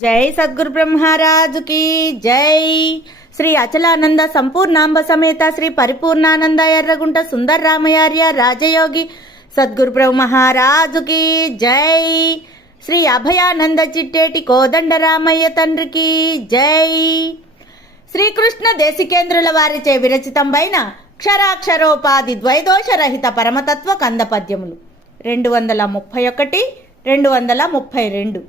जय सद्गुरु ब्रह्मराज की जय। श्री अचलानंद संपूर्णांब समेत श्री परिपूर्णानंद यर्रगुंट सुंदर रामयार्य राजयोगी सद्गुरु ब्रह्मराज की जय। श्री अभयानंद चिट्टेटी कोदंड रामయ్య తండ్రి की जय। శ్రీకృష్ణ దేశికేంద్రుల వారిచే విరచితంబైన క్షరాక్షరోపాధి ద్వైదోషరహిత పరమతత్వ కంద పద్యములు 231 232।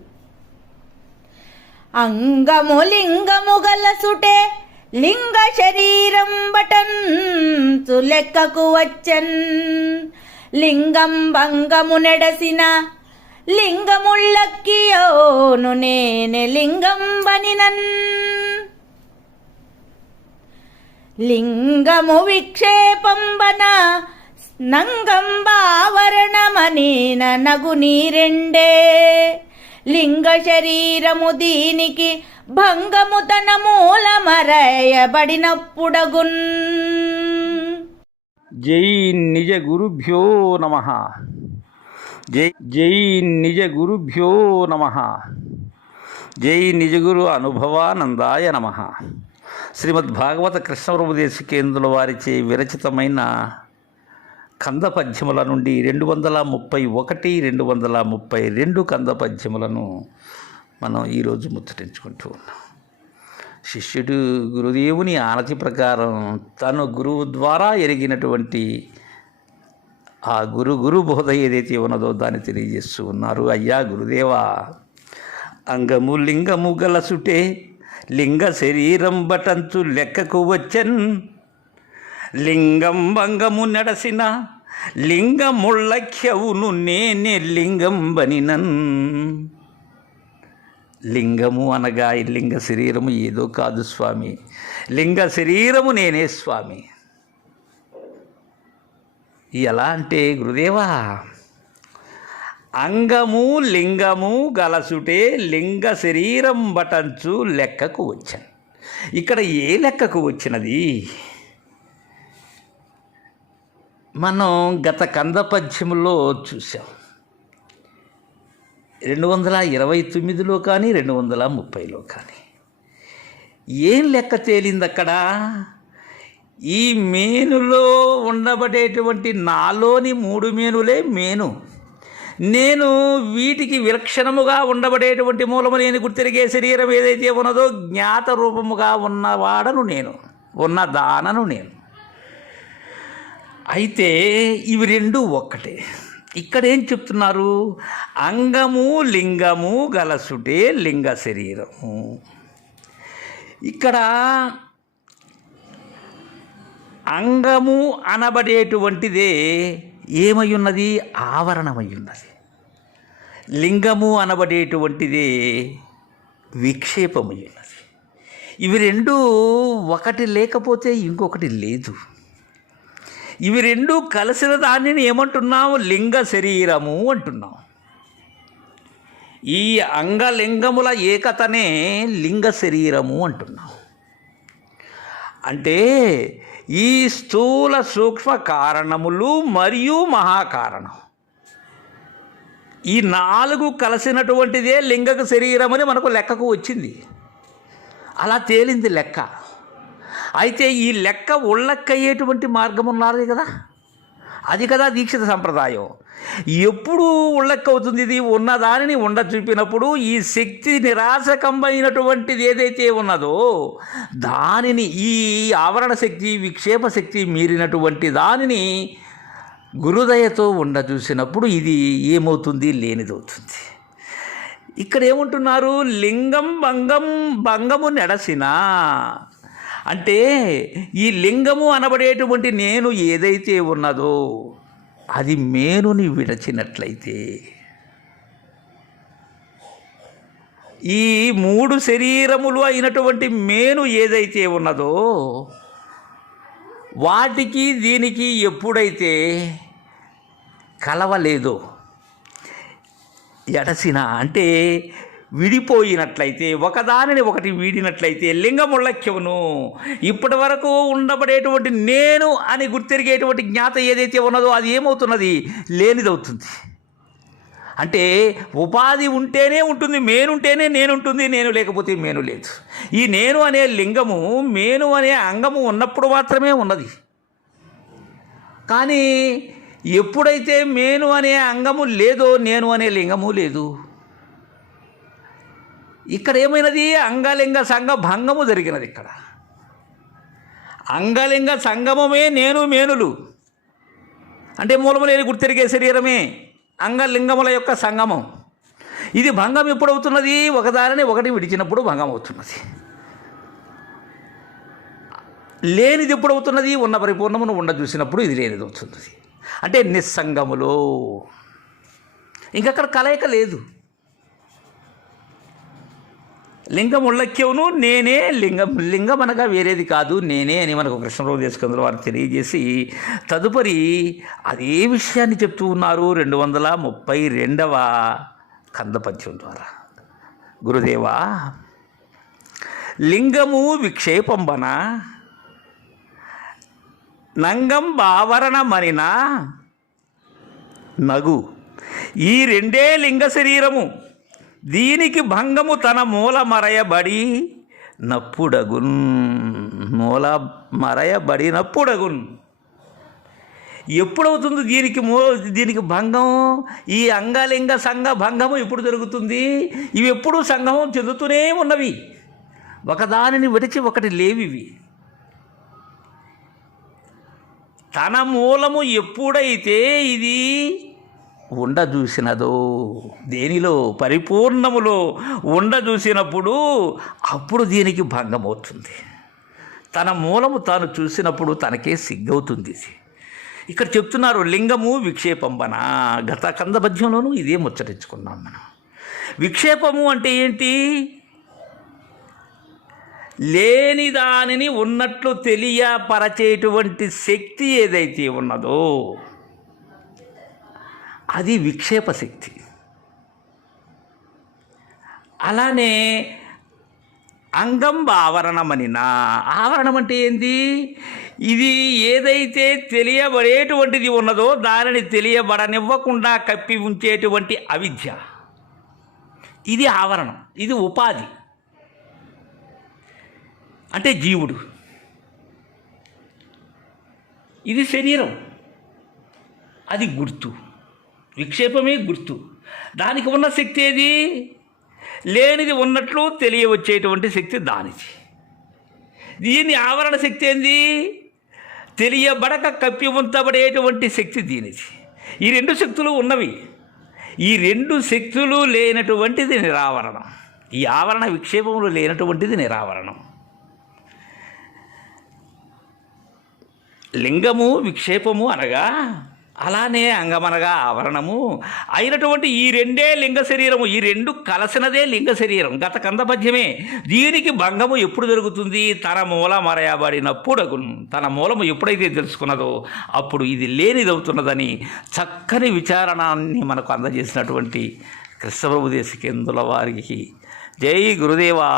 అంగము లింగము గలసుటే లింగ శరీరం బటన్ లెక్కకు వచ్చన్ లింగం భంగము నెడసిన లింగముళ్ళక్కియోను నేనే లింగం బనినన్ లింగము విక్షేపంబన నంగంబావరణమనీన నగు నీరెండే లింగ శరీరము దీనికి భంగము తన మూలమరయబడినప్పుడగున్। జై నిజ గురుభ్యో నమః। జై నిజ గురుభ్యో నమః। జై నిజ గురు అనుభవానందాయ నమః। శ్రీమద్భాగవత కృష్ణప్రభుదేశికేంద్రుల వారిచే విరచితమైన కంద పద్యముల నుండి 231 232 కంద పద్యములను మనం ఈరోజు ముచ్చటించుకుంటూ ఉన్నాం। శిష్యుడు గురుదేవుని ఆనతి ప్రకారం తను గురువు ద్వారా ఎరిగినటువంటి ఆ గురు బోధ ఏదైతే ఉన్నదో దాన్ని తెలియజేస్తూ ఉన్నారు। అయ్యా గురుదేవా, అంగము లింగము గలసుటే లింగ శరీరం బటంచు లెక్కకు వచ్చన్ లింగం భంగము నడసిన లింగముళ్ళఖ్యవును నేనే లింగం బనినన్। లింగము అనగా ఈ లింగ శరీరము ఏదో కాదు స్వామి, లింగ శరీరము నేనే స్వామి। ఎలా అంటే గురుదేవా, అంగము లింగము గలసుటే లింగ శరీరం బటంచు లెక్కకు వచ్చాను। ఇక్కడ ఏ లెక్కకు వచ్చినది? మనం గత కంద పద్యములో చూసాం, 229లో కానీ 230లో కానీ ఏం లెక్క తేలింది అక్కడ? ఈ మేనులో ఉండబడేటువంటి నాలోని 3 మేనులే మేను, నేను వీటికి విలక్షణముగా ఉండబడేటువంటి మూలము నేను గుర్తిరిగే శరీరం ఏదైతే ఉన్నదో జ్ఞాత రూపముగా ఉన్నవాడను నేను, ఉన్నదానను నేను। అయితే ఇవి రెండు ఒక్కటే। ఇక్కడేం చెప్తున్నారు? అంగము లింగము గలసుటే లింగ శరీరము। ఇక్కడ అంగము అనబడేటువంటిదే ఏమై ఉన్నది? ఆవరణమై ఉన్నది। లింగము అనబడేటువంటిదే విక్షేపమై ఉన్నది। ఇవి రెండు ఒకటి లేకపోతే ఇంకొకటి లేదు। ఇవి రెండు కలిసిన దానిని ఏమంటున్నాము? లింగ శరీరము అంటున్నాం। ఈ అంగలింగముల ఏకతనే లింగ శరీరము అంటున్నాం। అంటే ఈ స్థూల సూక్ష్మ కారణములు మరియు మహాకారణం, ఈ 4 కలిసినటువంటిదే లింగక శరీరం అని మనకు లెక్కకు వచ్చింది, అలా తేలింది లెక్క। అయితే ఈ లెక్క ఉళ్ళక్కయ్యేటువంటి మార్గం ఉన్నది కదా, అది కదా దీక్షిత సంప్రదాయం। ఎప్పుడు ఉళ్ళక్క అవుతుంది? ఇది ఉన్నదానిని ఉండ చూపినప్పుడు ఈ శక్తి నిరాశకమైనటువంటిది ఏదైతే ఉన్నదో దానిని, ఈ ఆవరణ శక్తి విక్షేప శక్తి మీరినటువంటి దానిని గురుదయతో ఉండ చూసినప్పుడు ఇది ఏమవుతుంది? లేనిదవుతుంది। ఇక్కడ ఏమంటున్నారు? లింగం భంగము నెడసిన అంటే ఈ లింగము అనబడేటువంటి నేను ఏదైతే ఉన్నదో అది మేనుని విడచినట్లయితే, ఈ 3 శరీరములు అయినటువంటి మేను ఏదైతే ఉన్నదో వాటికి దీనికి ఎప్పుడైతే కలవలేదో, ఎడసిన అంటే విడిపోయినట్లయితే, ఒకదానిని ఒకటి వీడినట్లయితే లింగముళ్ళక్యమును, ఇప్పటి వరకు ఉండబడేటువంటి నేను అని గుర్తెరిగేటువంటి జ్ఞాత ఏదైతే ఉన్నదో అది ఏమవుతున్నది? లేనిదవుతుంది। అంటే ఉపాధి ఉంటేనే ఉంటుంది, మేనుంటేనే నేనుంటుంది, నేను లేకపోతే మేను లేదు. ఈ నేను అనే లింగము మేను అనే అంగము ఉన్నప్పుడు మాత్రమే ఉన్నది. కానీ ఎప్పుడైతే మేను అనే అంగము లేదో నేను అనే లింగము లేదు. ఇక్కడ ఏమైనది? అంగలింగ సంగ భంగము జరిగినది. ఇక్కడ అంగలింగ సంగమమే నేను మేనులు అంటే మూలము లేని గుర్తెరిగే శరీరమే అంగలింగముల యొక్క సంగమం. ఇది భంగం ఎప్పుడవుతున్నది? ఒకదానిని ఒకటి విడిచినప్పుడు భంగం అవుతున్నది. లేనిది ఎప్పుడవుతున్నది? ఉన్న పరిపూర్ణమును ఉండ చూసినప్పుడు ఇది లేనిది అవుతున్నది. అంటే నిస్సంగములో ఇంకక్కడ కలయిక లేదు. లింగం ఉల్లక్యవును నేనే లింగం. లింగం అనగా వేరేది కాదు, నేనే అని మనకు కృష్ణరావు దేశకందుల వారు తెలియజేసి తదుపరి అదే విషయాన్ని చెప్తూ ఉన్నారు 232వ కందపద్యం ద్వారా. గురుదేవా, లింగము విక్షేపంబన నంగం బావరణ మరిన నగు, ఈ రెండే లింగ శరీరము, దీనికి భంగము తన మూల మరయబడి నప్పుడగున్. మూల మరయబడినప్పుడగున్. ఎప్పుడవుతుంది దీనికి భంగం? ఈ అంగలింగ సంఘ భంగము ఎప్పుడు జరుగుతుంది? ఇవి ఎప్పుడూ సంగమం చెందుతూనే ఉన్నవి, ఒకదానిని విడిచి ఒకటి లేవివి. తన మూలము ఎప్పుడైతే ఇది ఉండ చూసినదో, దేనిలో? పరిపూర్ణములో ఉండ చూసినప్పుడు అప్పుడు దీనికి భంగం అవుతుంది. తన మూలము తాను చూసినప్పుడు తనకే సిగ్గవుతుంది. ఇక్కడ చెప్తున్నారు లింగము విక్షేపంబన. గత కందపద్యంలోనూ ఇదే ముచ్చరించుకున్నాం మనం. విక్షేపము అంటే ఏంటి? లేని దానిని ఉన్నట్లు తెలియపరచేటువంటి శక్తి ఏదైతే ఉన్నదో అది విక్షేప శక్తి. అలానే అంగం ఆవరణమనినా. ఆవరణం అంటే ఏంది? ఇది ఏదైతే తెలియబడేటువంటిది ఉన్నదో దానిని తెలియబడనివ్వకుండా కప్పి ఉంచేటువంటి అవిద్య, ఇది ఆవరణం. ఇది ఉపాధి అంటే జీవుడు. ఇది శరీరం, అది గుర్తు. విక్షేపమే గుర్తు. దానికి ఉన్న శక్తి ఏది? లేనిది ఉన్నట్లు తెలియవచ్చేటువంటి శక్తి దానిది. దీని ఆవరణ శక్తి ఏంది? తెలియబడక కప్పి ఉంచబడేటువంటి శక్తి దీనిది. ఈ రెండు శక్తులు ఉన్నవి. ఈ రెండు శక్తులు లేనటువంటిది నిరావరణం. ఈ ఆవరణ విక్షేపములు లేనటువంటిది నిరావరణం. లింగము విక్షేపము అనగా, అలానే అంగమనగా ఆవరణము అయినటువంటి ఈ రెండే లింగ శరీరము. ఈ రెండు కలసినదే లింగ శరీరం. గత కందపద్యమే. దీనికి భంగము ఎప్పుడు జరుగుతుంది? తన మూల మరయబడినప్పుడగును. తన మూలము ఎప్పుడైతే తెలుసుకున్నదో అప్పుడు ఇది లేనిదవుతున్నదని చక్కని విచారణాన్ని మనకు అందజేసినటువంటి కృష్ణప్రభు దేశికేంద్రుల వారికి జై గురుదేవా.